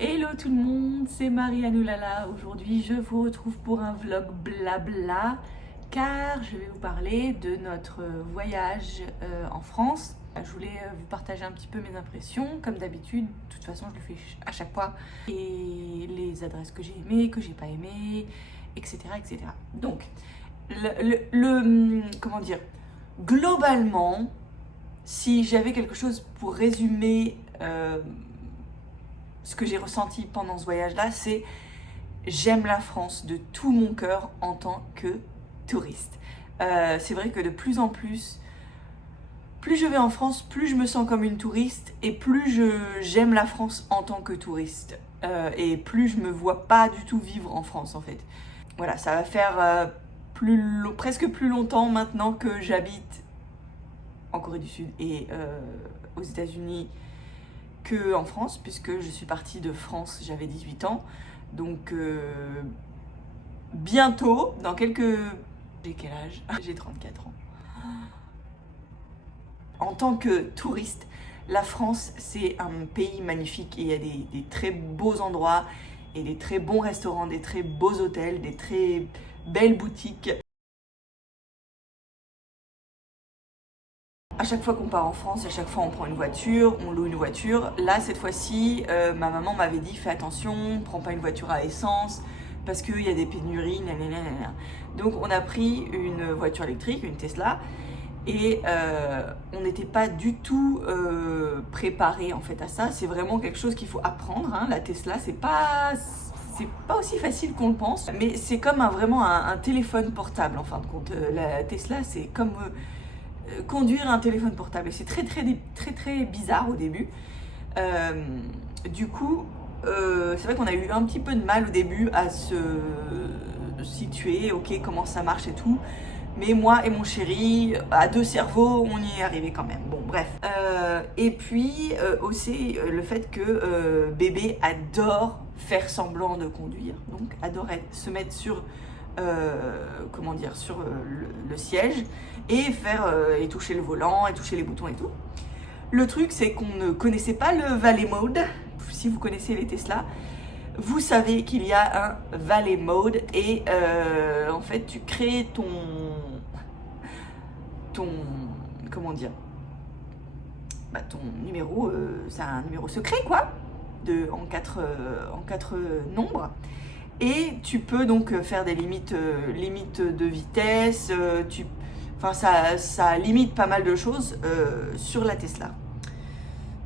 Hello tout le monde, c'est Marianne Oulala. Aujourd'hui je vous retrouve pour un vlog blabla car je vais vous parler de notre voyage en France. Je voulais vous partager un petit peu mes impressions, comme d'habitude, de toute façon je le fais à chaque fois, et les adresses que j'ai aimées, que j'ai pas aimées, etc. etc. Donc, comment dire, globalement, si j'avais quelque chose pour résumer ce que j'ai ressenti pendant ce voyage-là, c'est j'aime la France de tout mon cœur en tant que touriste. C'est vrai que de plus en plus je vais en France, plus je me sens comme une touriste et plus j'aime la France en tant que touriste. Et plus je me vois pas du tout vivre en France en fait. Voilà, ça va faire presque plus longtemps maintenant que j'habite en Corée du Sud et aux États-Unis qu'en France, puisque je suis partie de France, j'avais 18 ans. Donc bientôt, dans quelques... J'ai quel âge? J'ai 34 ans. En tant que touriste, la France, c'est un pays magnifique et il y a des très beaux endroits et des très bons restaurants, des très beaux hôtels, des très belles boutiques. À chaque fois qu'on part en France, à chaque fois on prend une voiture, on loue une voiture. Là, cette fois-ci, ma maman m'avait dit fais attention, prends pas une voiture à essence parce qu'il y a des pénuries, nanana. Donc on a pris une voiture électrique, une Tesla, et on n'était pas du tout préparé en fait à ça. C'est vraiment quelque chose qu'il faut apprendre, hein. La Tesla, c'est pas aussi facile qu'on le pense, mais c'est comme vraiment un téléphone portable en fin de compte. La Tesla, c'est comme conduire un téléphone portable et c'est très bizarre au début. Du coup, c'est vrai qu'on a eu un petit peu de mal au début à se situer, ok, comment ça marche et tout. Mais moi et mon chéri, à deux cerveaux, on y est arrivé quand même. Bon, bref. Et puis aussi le fait que bébé adore faire semblant de conduire, donc adore se mettre sur comment dire, sur le siège et faire et toucher le volant et toucher les boutons et tout. Le truc, c'est qu'on ne connaissait pas le Valley Mode. Si vous connaissez les Tesla, vous savez qu'il y a un Valley Mode et en fait tu crées ton comment dire, ton numéro, c'est un numéro secret quoi, en quatre nombres. Et tu peux donc faire des limites de vitesse, ça limite pas mal de choses sur la Tesla.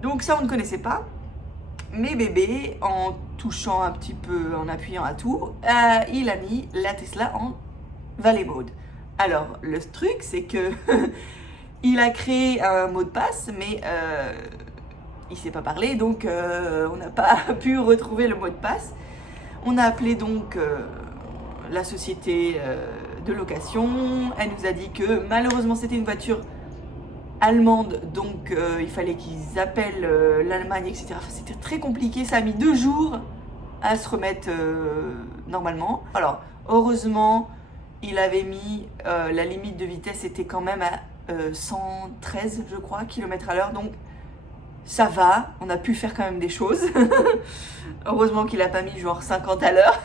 Donc ça on ne connaissait pas, mais bébé, en touchant un petit peu, en appuyant à tout, il a mis la Tesla en Valley Mode. Alors le truc c'est que il a créé un mot de passe, mais il sait pas parler, donc on n'a pas pu retrouver le mot de passe. On a appelé donc la société de location. Elle nous a dit que malheureusement c'était une voiture allemande, donc il fallait qu'ils appellent l'Allemagne, etc. Enfin, c'était très compliqué, ça a mis 2 jours à se remettre normalement. Alors heureusement, il avait mis la limite de vitesse était quand même à 113 je crois km à l'heure, donc ça va, on a pu faire quand même des choses. Heureusement qu'il a pas mis genre 50 à l'heure.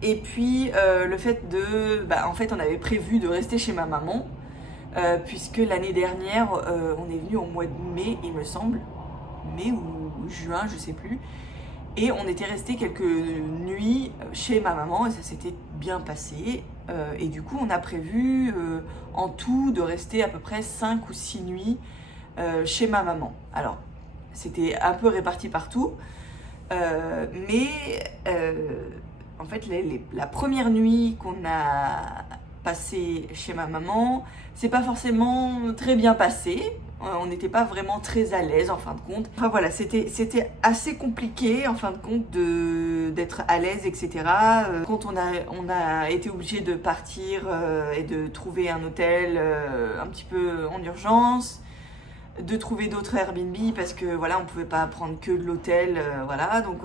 Et puis le fait de... en fait on avait prévu de rester chez ma maman, puisque l'année dernière, on est venu au mois de mai, il me semble. Mai ou juin, je sais plus. Et on était resté quelques nuits chez ma maman et ça s'était bien passé. Et du coup on a prévu en tout de rester à peu près 5 ou 6 nuits chez ma maman. Alors c'était un peu réparti partout, mais en fait la première nuit qu'on a passée chez ma maman, c'est pas forcément très bien passé. On n'était pas vraiment très à l'aise en fin de compte. Enfin voilà, c'était assez compliqué en fin de compte d'être à l'aise, etc. Quand on a été obligé de partir et de trouver un hôtel un petit peu en urgence, de trouver d'autres Airbnb parce que voilà on pouvait pas prendre que de l'hôtel, voilà, donc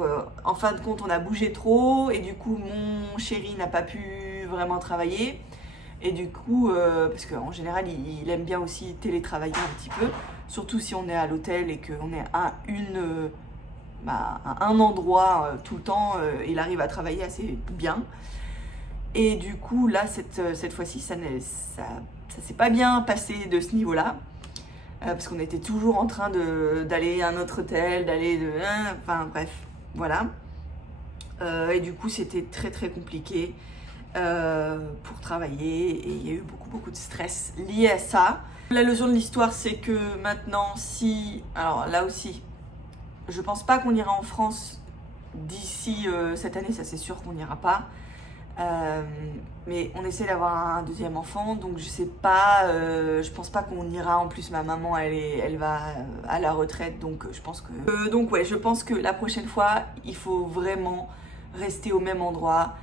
en fin de compte on a bougé trop et du coup mon chéri n'a pas pu vraiment travailler et du coup parce qu'en général il aime bien aussi télétravailler un petit peu, surtout si on est à l'hôtel et qu'on est à à un endroit tout le temps, il arrive à travailler assez bien. Et du coup, là, cette fois-ci, ça s'est pas bien passé de ce niveau-là. Parce qu'on était toujours en train d'aller à un autre hôtel, enfin bref, voilà. Et du coup, c'était très très compliqué pour travailler. Et il y a eu beaucoup de stress lié à ça. La leçon de l'histoire, c'est que maintenant, alors là aussi, je pense pas qu'on ira en France d'ici cette année, ça c'est sûr qu'on n'ira pas. Mais on essaie d'avoir un deuxième enfant, donc je sais pas, je pense pas qu'on ira. En plus, ma maman, elle va à la retraite, donc je pense que... donc ouais, je pense que la prochaine fois, il faut vraiment rester au même endroit.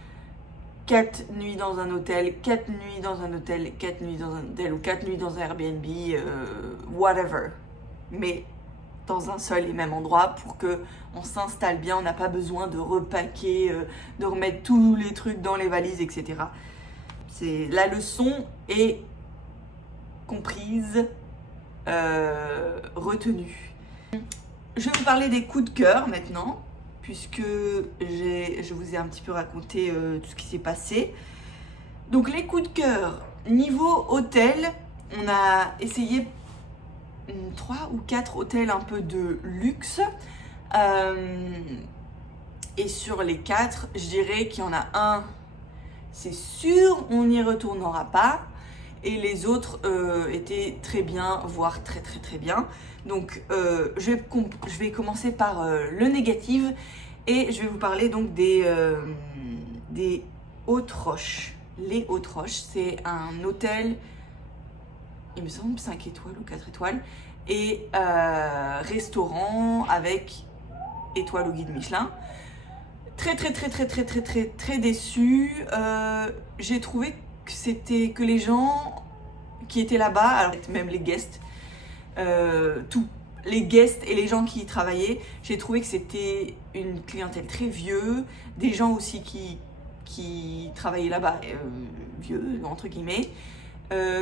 4 nuits dans un hôtel, 4 nuits dans un hôtel, 4 nuits dans un hôtel ou 4 nuits dans un Airbnb, whatever. Mais dans un seul et même endroit pour que on s'installe bien, on n'a pas besoin de repacker, de remettre tous les trucs dans les valises, etc. La leçon est comprise, retenue. Je vais vous parler des coups de cœur maintenant, puisque je vous ai un petit peu raconté tout ce qui s'est passé. Donc les coups de cœur, niveau hôtel, on a essayé 3 ou 4 hôtels un peu de luxe. Et sur les 4, je dirais qu'il y en a un, c'est sûr, on n'y retournera pas. Et les autres étaient très bien, voire très bien. Donc je vais commencer par le négatif. Et je vais vous parler donc des Hautes Roches. Les Hautes Roches, c'est un hôtel, il me semble 5 étoiles ou 4 étoiles, et restaurant avec étoile au guide Michelin. Très déçu. J'ai trouvé que les gens qui étaient là-bas, alors même les guests, les guests et les gens qui y travaillaient, j'ai trouvé que c'était une clientèle très vieux, des gens aussi qui travaillaient là-bas, vieux entre guillemets.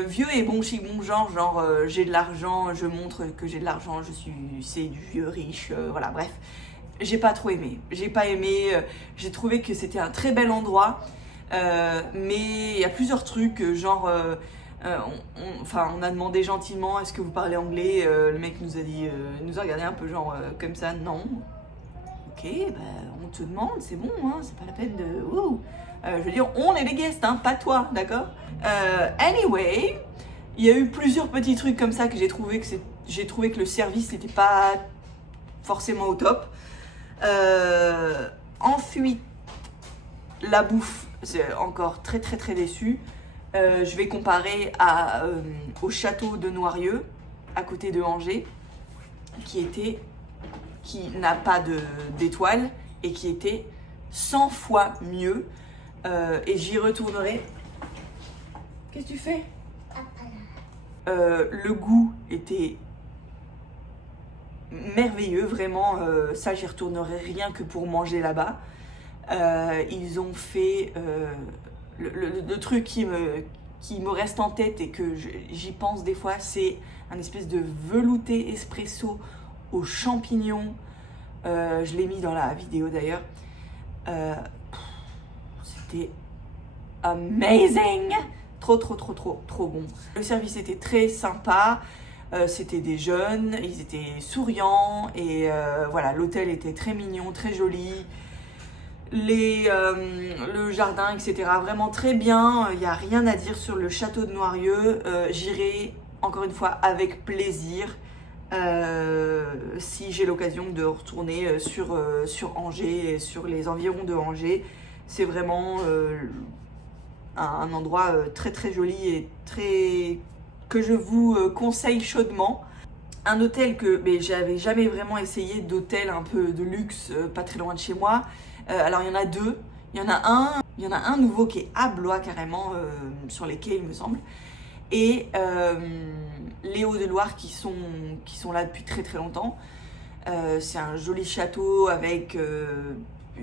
Vieux et bon chic, bon genre j'ai de l'argent, je montre que j'ai de l'argent, c'est du vieux riche, voilà, bref. J'ai pas trop aimé, j'ai trouvé que c'était un très bel endroit, mais il y a plusieurs trucs, on a demandé gentiment, est-ce que vous parlez anglais, le mec nous a regardé un peu comme ça, non. Ok, on te demande, c'est bon, hein, c'est pas la peine de... je veux dire, on est les guests, hein, pas toi, d'accord. Anyway, il y a eu plusieurs petits trucs comme ça que j'ai trouvé que le service n'était pas forcément au top. Ensuite, la bouffe, c'est encore très déçu. Je vais comparer au château de Noirieux, à côté de Angers, qui n'a pas d'étoile et qui était 100 fois mieux. Et j'y retournerai. Qu'est-ce que tu fais ? Le goût était merveilleux, vraiment. Ça, j'y retournerai rien que pour manger là-bas. Ils ont fait le truc qui me reste en tête et que j'y pense des fois, c'est un espèce de velouté espresso aux champignons. Je l'ai mis dans la vidéo d'ailleurs. C'était amazing, trop bon. Le service était très sympa, c'était des jeunes, ils étaient souriants et voilà, l'hôtel était très mignon, très joli. Le jardin, etc. Vraiment très bien, il n'y a rien à dire sur le château de Noirieux. J'irai encore une fois avec plaisir si j'ai l'occasion de retourner sur Angers, sur les environs de Angers. C'est vraiment un endroit très joli et que je vous conseille chaudement. Un hôtel que j'avais jamais vraiment essayé d'hôtel un peu de luxe, pas très loin de chez moi. Alors il y en a deux. Il y en a un nouveau qui est à Blois carrément, sur les quais il me semble. Et les Hauts-de-Loire qui sont là depuis très longtemps. C'est un joli château avec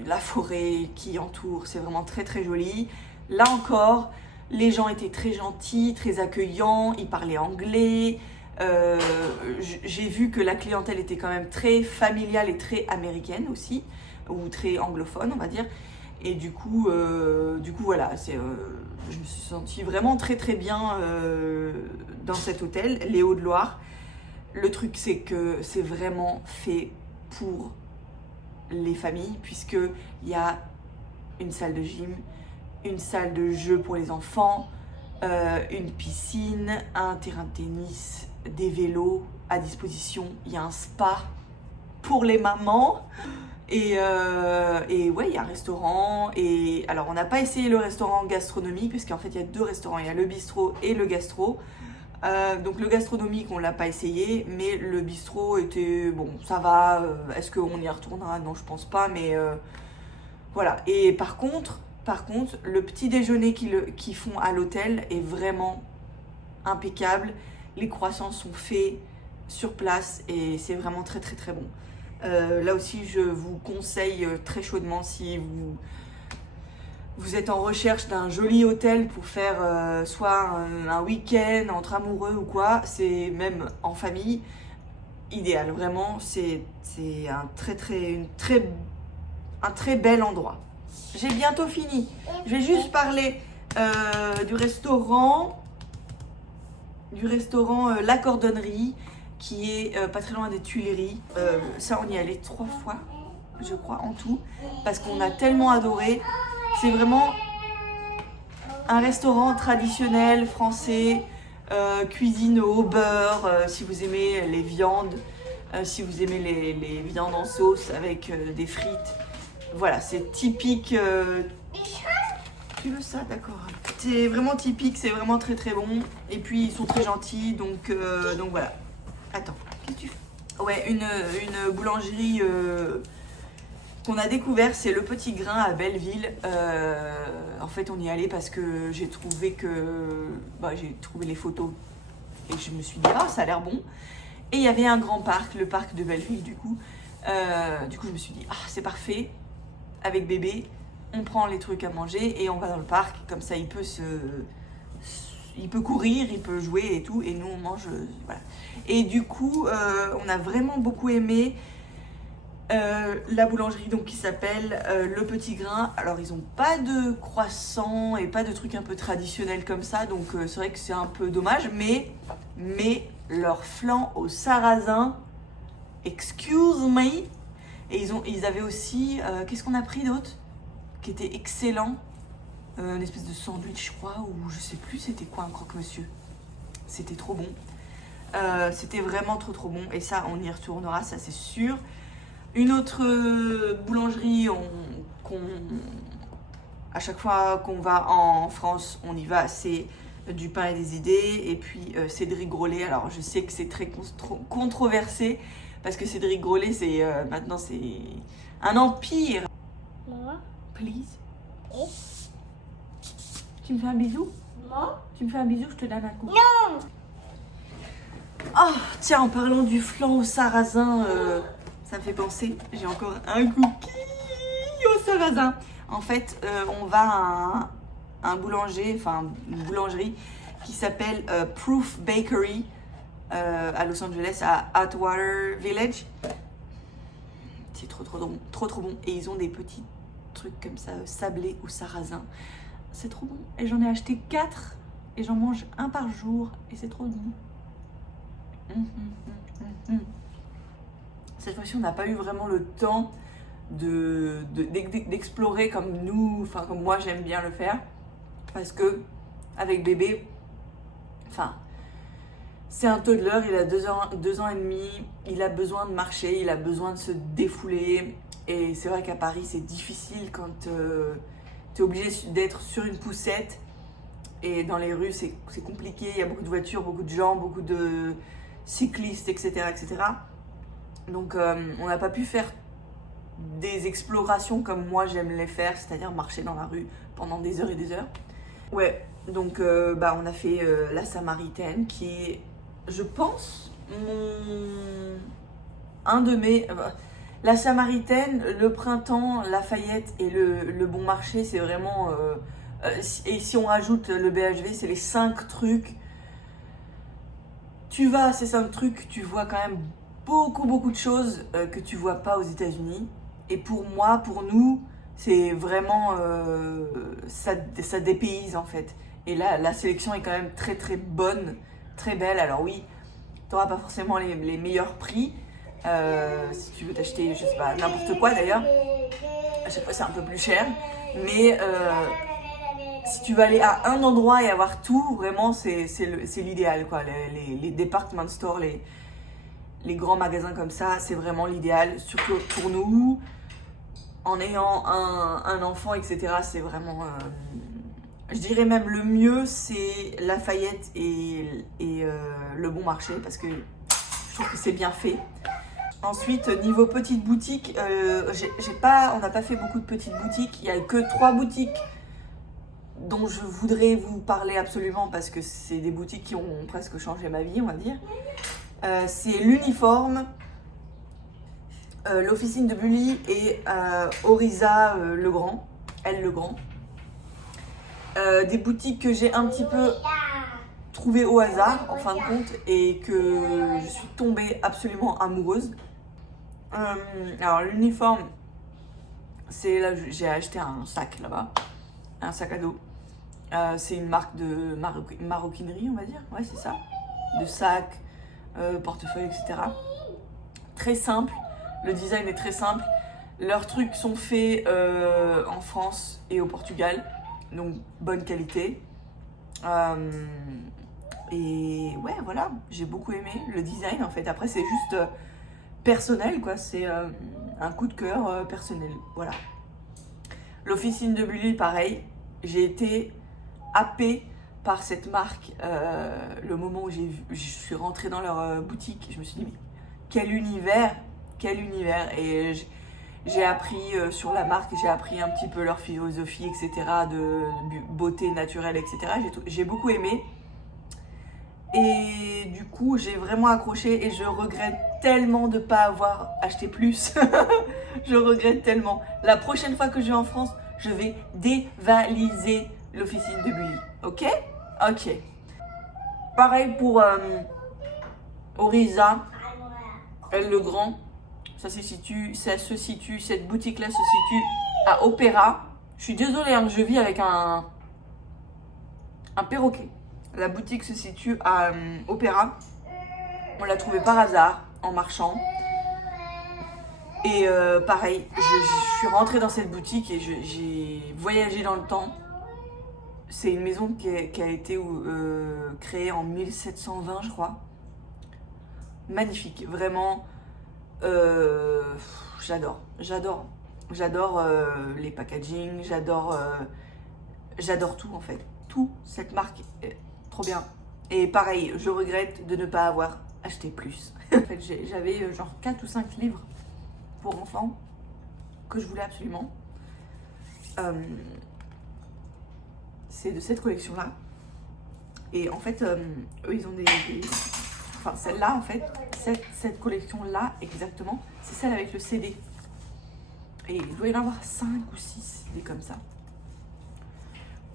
la forêt qui entoure, c'est vraiment très joli. Là encore, les gens étaient très gentils, très accueillants, ils parlaient anglais, J'ai vu que la clientèle était quand même très familiale et très américaine aussi, ou très anglophone, on va dire. Et du coup voilà, je me suis sentie vraiment très très bien dans cet hôtel, les Hauts-de-Loire. Le truc, c'est que c'est vraiment fait pour les familles, puisqu'il y a une salle de gym, une salle de jeu pour les enfants, une piscine, un terrain de tennis, des vélos à disposition, il y a un spa pour les mamans. Et ouais, il y a un restaurant. Et alors, on n'a pas essayé le restaurant gastronomique, puisqu'en fait, il y a 2 restaurants. Il y a le bistrot et le gastro. Donc, le gastronomique, on ne l'a pas essayé, mais le bistrot était bon, ça va. Est-ce qu'on y retournera? Non, je pense pas, mais voilà. Et par contre, le petit déjeuner qu'ils font à l'hôtel est vraiment impeccable. Les croissants sont faits sur place et c'est vraiment très très très bon. Là aussi, je vous conseille très chaudement, si vous êtes en recherche d'un joli hôtel pour faire soit un week-end entre amoureux ou quoi, c'est même en famille, idéal. Vraiment, c'est un très bel endroit. J'ai bientôt fini. Je vais juste parler du restaurant La Cordonnerie, qui est pas très loin des Tuileries. Ça, on y est allé 3 fois, je crois, en tout, parce qu'on a tellement adoré. C'est vraiment un restaurant traditionnel français, cuisine au beurre, si vous aimez les viandes, si vous aimez les viandes en sauce avec des frites. Voilà, c'est typique. Tu veux ça, d'accord. C'est vraiment typique, c'est vraiment très très bon. Et puis ils sont très gentils, donc voilà. Attends, qu'est-ce que tu fais? Ouais, une boulangerie qu'on a découvert, c'est Le Petit Grain à Belleville. En fait, on y allait parce que j'ai trouvé les photos et je me suis dit, ah, ça a l'air bon. Et il y avait un grand parc, le parc de Belleville, du coup. Je me suis dit, ah, c'est parfait. Avec bébé, on prend les trucs à manger et on va dans le parc. Comme ça, il peut courir, il peut jouer et tout. Et nous, on mange, voilà. Et du coup, on a vraiment beaucoup aimé la boulangerie, donc, qui s'appelle Le Petit Grain. Alors, ils n'ont pas de croissants et pas de trucs un peu traditionnels comme ça. Donc, c'est vrai que c'est un peu dommage. Mais leur flan au sarrasin, excuse me. Et ils avaient aussi, qu'est-ce qu'on a pris d'autre qui était excellent, une espèce de sandwich, je crois, ou je sais plus c'était quoi, un croque-monsieur. C'était trop bon. C'était vraiment trop trop bon. Et ça, on y retournera, ça c'est sûr. Une autre boulangerie, à chaque fois qu'on va en France, on y va, c'est du pain et des idées. Et puis Cédric Grolet. Alors je sais que c'est très controversé, parce que Cédric Grolet, maintenant c'est un empire. Maman, Please. et Tu me fais un bisou? maman, Tu me fais un bisou, je te donne un coup. non. Oh, tiens, en parlant du flan au sarrasin, ça me fait penser, j'ai encore un cookie au sarrasin. En fait, on va à une boulangerie qui s'appelle Proof Bakery à Los Angeles, à Atwater Village. C'est trop bon. Et ils ont des petits trucs comme ça, sablés au sarrasin. C'est trop bon. Et j'en ai acheté 4 et j'en mange un par jour et c'est trop bon. Cette fois-ci, on n'a pas eu vraiment le temps d'explorer comme nous, enfin comme moi j'aime bien le faire, parce que avec bébé, enfin, c'est un toddler, il a 2 ans et demi, il a besoin de marcher, il a besoin de se défouler. Et c'est vrai qu'à Paris, c'est difficile quand tu es obligé d'être sur une poussette. Et dans les rues, c'est compliqué, il y a beaucoup de voitures, beaucoup de gens, beaucoup de cyclistes, etc. etc. Donc on n'a pas pu faire des explorations comme moi j'aime les faire, c'est-à-dire marcher dans la rue pendant des heures et des heures. Ouais, donc on a fait la Samaritaine, qui est, je pense, un de mes... la Samaritaine, le Printemps, Lafayette et le Bon Marché, c'est vraiment... et si on rajoute le BHV, c'est les 5 trucs Tu vas à ces 5 trucs, tu vois quand même beaucoup de choses que tu vois pas aux États-Unis. Et pour moi, pour nous, c'est vraiment ça dépayse en fait. Et là, la sélection est quand même très bonne, très belle. Alors oui, tu n'auras pas forcément les meilleurs prix. Si tu veux t'acheter, je sais pas, n'importe quoi d'ailleurs. À chaque fois, c'est un peu plus cher. Mais si tu veux aller à un endroit et avoir tout, vraiment, c'est l'idéal, quoi. Les department stores, les grands magasins comme ça, c'est vraiment l'idéal. Surtout pour nous, en ayant un enfant, etc., c'est vraiment... je dirais même le mieux, c'est Lafayette et le Bon Marché, parce que je trouve que c'est bien fait. Ensuite, niveau petite boutique, on n'a pas fait beaucoup de petites boutiques. Il n'y a que 3 boutiques dont je voudrais vous parler absolument parce que c'est des boutiques qui ont presque changé ma vie, on va dire. C'est l'Uniforme, l'Officine de Bully et Orisa Legrand, Elle Legrand. Des boutiques que j'ai un petit peu trouvées au hasard en fin de compte et que je suis tombée absolument amoureuse. Alors l'Uniforme, c'est là j'ai acheté un sac là-bas, un sac à dos. C'est une marque de maroquinerie, on va dire, ouais c'est ça, de sacs, portefeuille, etc. Très simple, le design est très simple. Leurs trucs sont faits en France et au Portugal, donc bonne qualité. Et ouais, voilà, j'ai beaucoup aimé le design en fait. Après, c'est juste personnel, quoi. C'est un coup de cœur personnel, voilà. L'Officine de Bully, pareil. J'ai été happée par cette marque. Le moment où je suis rentrée dans leur boutique, je me suis dit, mais quel univers, quel univers. Et j'ai appris sur la marque, j'ai appris un petit peu leur philosophie, etc., de beauté naturelle, etc. J'ai beaucoup aimé. Et du coup, j'ai vraiment accroché et je regrette tellement de ne pas avoir acheté plus. Je regrette tellement. La prochaine fois que je vais en France, je vais dévaliser l'Officine de Bully. Ok? Ok. Pareil pour Orisa, Elle Legrand. Cette boutique-là se situe à Opéra. Je suis désolée, hein, je vis avec un perroquet. La boutique se situe à Opéra. On l'a trouvée par hasard en marchant. Et pareil, je suis rentrée dans cette boutique et j'ai voyagé dans le temps. C'est une maison qui a été créée en 1720, je crois. Magnifique, vraiment. J'adore les packaging, j'adore tout en fait. Tout, cette marque est trop bien. Et pareil, je regrette de ne pas avoir acheté plus. En fait, j'avais genre 4 ou 5 livres pour enfants que je voulais absolument. C'est de cette collection-là. Et en fait, eux, ils ont enfin, celle-là, en fait, cette collection-là, exactement, c'est celle avec le CD. Et il doit y en avoir 5 ou 6, des comme ça.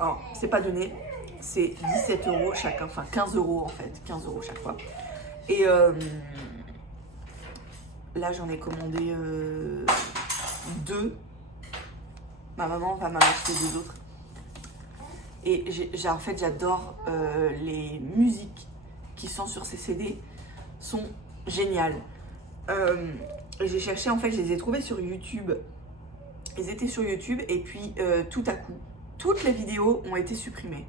Alors, c'est pas donné, c'est 17 € chacun, enfin 15 € en fait, 15 € chaque fois. Et là, j'en ai commandé 2. Ma maman va m'en acheter 2 autres. Et en fait, j'adore les musiques qui sont sur ces CD, sont géniales. J'ai cherché, en fait, je les ai trouvées sur YouTube. Ils étaient sur YouTube et puis tout à coup, toutes les vidéos ont été supprimées.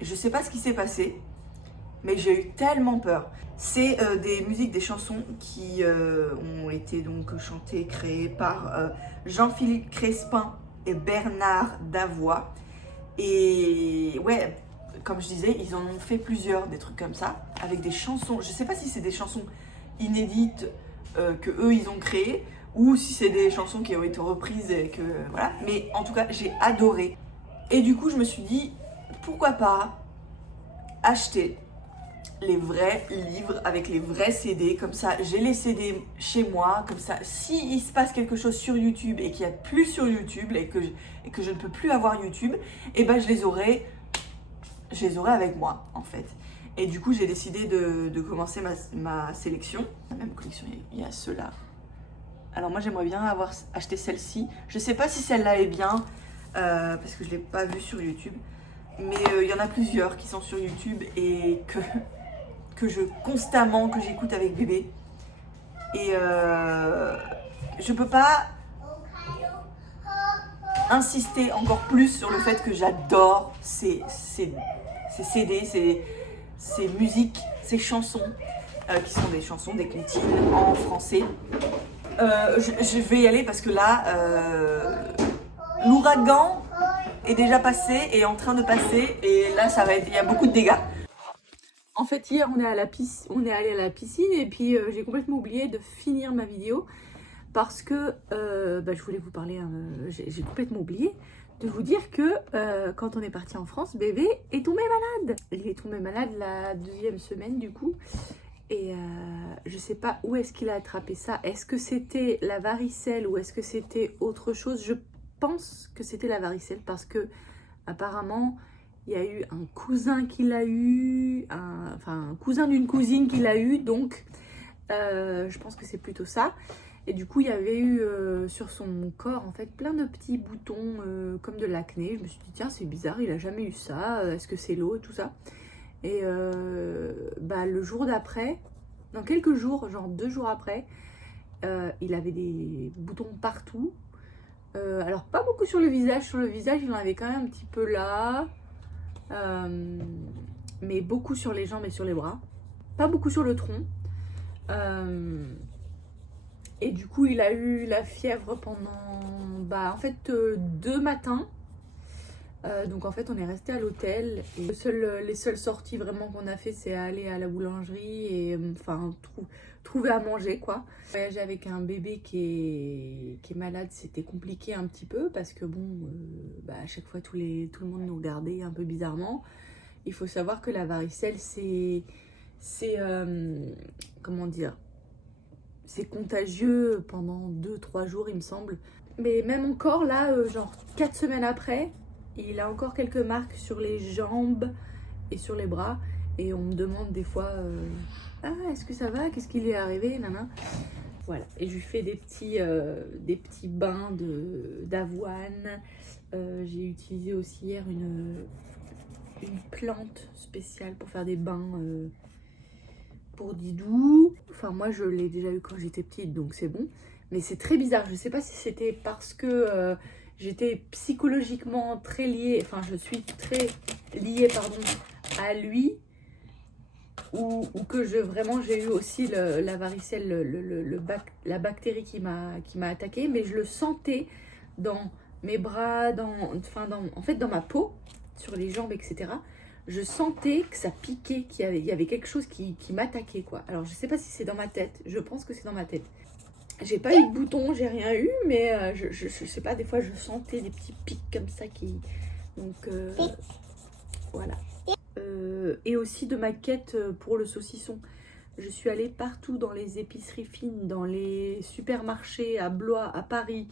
Je sais pas ce qui s'est passé, mais j'ai eu tellement peur. C'est des musiques, des chansons qui ont été donc chantées, créées par Jean-Philippe Crespin et Bernard Davoie. Et ouais, comme je disais, ils en ont fait plusieurs, des trucs comme ça, avec des chansons. Je sais pas si c'est des chansons inédites que eux ils ont créées, ou si c'est des chansons qui ont été reprises et que voilà. Mais en tout cas, j'ai adoré. Et du coup, je me suis dit, pourquoi pas acheter les vrais livres avec les vrais CD, comme ça j'ai les CD chez moi, comme ça s'il se passe quelque chose sur YouTube et qu'il n'y a plus sur YouTube et que je ne peux plus avoir YouTube, et ben je les aurai avec moi en fait. Et du coup, j'ai décidé de commencer ma sélection. La même collection, il y a ceux-là. Alors moi, j'aimerais bien avoir acheté celle-ci. Je sais pas si celle-là est bien, parce que je l'ai pas vue sur YouTube. Mais il y en a plusieurs qui sont sur YouTube et que j'écoute avec bébé. Et je peux pas insister encore plus sur le fait que j'adore ces CD, ces musiques, ces chansons, qui sont des chansons, des comptines en français. Je vais y aller parce que là, l'ouragan est déjà passé et est en train de passer et là, il y a beaucoup de dégâts. En fait, hier, on est allé à la piscine et puis j'ai complètement oublié de finir ma vidéo parce que je voulais vous parler, j'ai complètement oublié de vous dire que quand on est parti en France, bébé est tombé malade. Il est tombé malade la 2e semaine du coup et je sais pas où est-ce qu'il a attrapé ça. Est-ce que c'était la varicelle ou est-ce que c'était autre chose? Je pense que c'était la varicelle parce que apparemment il y a eu un cousin qui l'a eu, un cousin d'une cousine qui l'a eu, donc je pense que c'est plutôt ça. Et du coup, il y avait eu sur son corps en fait plein de petits boutons comme de l'acné. Je me suis dit tiens, c'est bizarre, il a jamais eu ça. Est-ce que c'est l'eau et tout ça? Et le jour d'après, dans quelques jours, genre 2 jours après, il avait des boutons partout. Alors pas beaucoup sur le visage. Sur le visage, il en avait quand même un petit peu là. Mais beaucoup sur les jambes et sur les bras. Pas beaucoup sur le tronc. Et du coup, il a eu la fièvre pendant 2 matins. Donc en fait, on est resté à l'hôtel. Les seules sorties vraiment qu'on a fait, c'est aller à la boulangerie et trouver à manger quoi. Voyager avec un bébé qui est malade, c'était compliqué un petit peu parce que à chaque fois tout le monde nous regardait un peu bizarrement. Il faut savoir que la varicelle, c'est comment dire, c'est contagieux pendant 2-3 jours il me semble. Mais même encore là, genre 4 semaines après, il a encore quelques marques sur les jambes et sur les bras. Et on me demande des fois est-ce que ça va? Qu'est-ce qui lui est arrivé? Nana. Voilà. Et je lui fais des petits bains d'avoine. J'ai utilisé aussi hier une plante spéciale pour faire des bains pour Didou. Enfin, moi, je l'ai déjà eu quand j'étais petite, donc c'est bon. Mais c'est très bizarre. Je sais pas si c'était parce que j'étais psychologiquement très liée, enfin, je suis très liée, à lui, ou que j'ai eu aussi la varicelle, la bactérie qui m'a attaquée, mais je le sentais dans mes bras, dans ma peau, sur les jambes, etc. Je sentais que ça piquait, qu'il y avait quelque chose qui m'attaquait, quoi. Alors, je sais pas si c'est dans ma tête, je pense que c'est dans ma tête. J'ai pas eu de boutons, j'ai rien eu, mais je sais pas, des fois je sentais des petits pics comme ça qui... Donc, voilà. Et aussi de ma quête pour le saucisson. Je suis allée partout dans les épiceries fines, dans les supermarchés, à Blois, à Paris,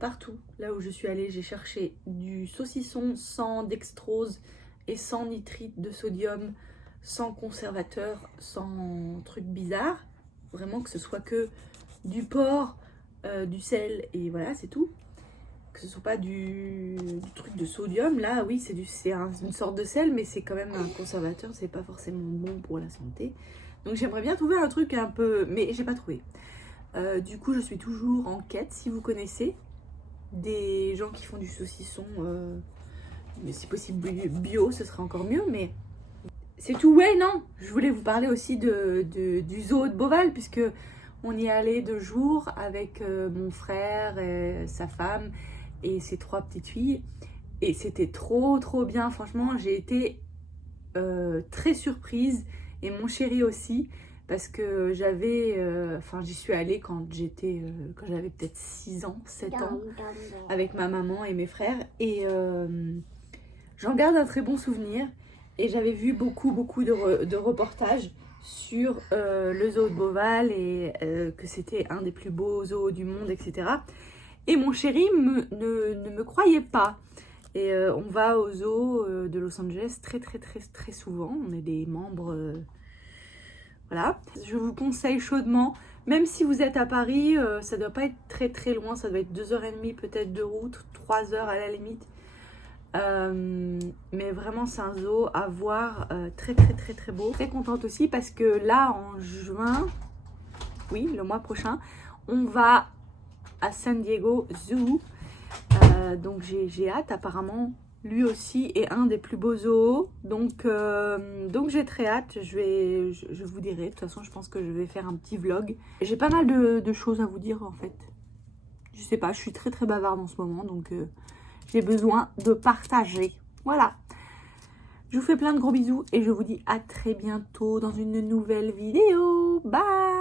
partout. Là où je suis allée, j'ai cherché du saucisson sans dextrose et sans nitrite de sodium, sans conservateur, sans truc bizarre. Vraiment que ce soit que du porc, du sel et voilà, c'est tout. Que ce soit pas du truc de sodium. Là, oui, c'est une sorte de sel, mais c'est quand même un conservateur. C'est pas forcément bon pour la santé. Donc j'aimerais bien trouver un truc un peu... Mais j'ai pas trouvé. Du coup, je suis toujours en quête. Si vous connaissez des gens qui font du saucisson, mais si possible bio, ce serait encore mieux. Mais c'est tout. Ouais, non. Je voulais vous parler aussi du zoo de Beauval, puisque on y allait 2 jours avec mon frère, et sa femme et ses 3 petites filles. Et c'était trop bien. Franchement, j'ai été très surprise. Et mon chéri aussi. Parce que j'y suis allée quand j'avais peut-être 6 ans, 7 ans, avec ma maman et mes frères. Et j'en garde un très bon souvenir. Et j'avais vu beaucoup de reportages sur le zoo de Beauval et que c'était un des plus beaux zoos du monde, etc. Et mon chéri ne me croyait pas. Et on va au zoo de Los Angeles très souvent. On est des membres. Voilà. Je vous conseille chaudement, même si vous êtes à Paris, ça doit pas être très loin. Ça doit être 2h30 peut-être de route, 3 heures à la limite. Mais vraiment c'est un zoo à voir, très beau. Très contente aussi parce que là en juin, oui le mois prochain, on va à San Diego Zoo. Donc j'ai hâte, apparemment lui aussi est un des plus beaux zoos, donc j'ai très hâte. Je vous dirai, de toute façon je pense que je vais faire un petit vlog. J'ai pas mal de choses à vous dire en fait. Je sais pas, je suis très bavarde en ce moment, donc j'ai besoin de partager. Voilà. Je vous fais plein de gros bisous et je vous dis à très bientôt dans une nouvelle vidéo. Bye!